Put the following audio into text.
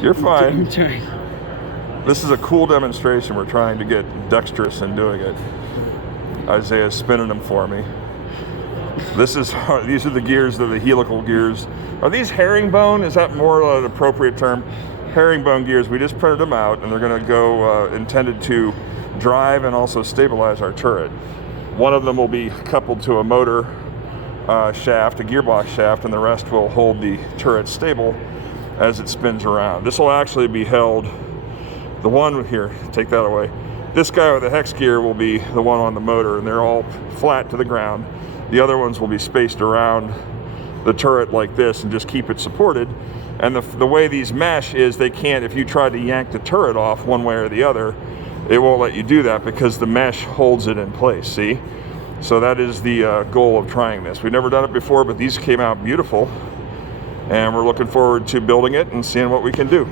You're fine. I'm trying. This is a cool demonstration. We're trying to get dexterous in doing it. Isaiah's spinning them for me. These are the gears, they're the helical gears. Are these herringbone? Is that more an appropriate term? Herringbone gears, we just printed them out and they're gonna go intended to drive and also stabilize our turret. One of them will be coupled to a motor shaft, a gearbox shaft, and the rest will hold the turret stable as it spins around. This will actually be held, the one here, take that away. This guy with the hex gear will be the one on the motor, and they're all flat to the ground. The other ones will be spaced around the turret like this and just keep it supported. And the way these mesh is they can't, if you try to yank the turret off one way or the other, it won't let you do that because the mesh holds it in place, see? So that is the goal of trying this. We've never done it before, but these came out beautiful. And we're looking forward to building it and seeing what we can do.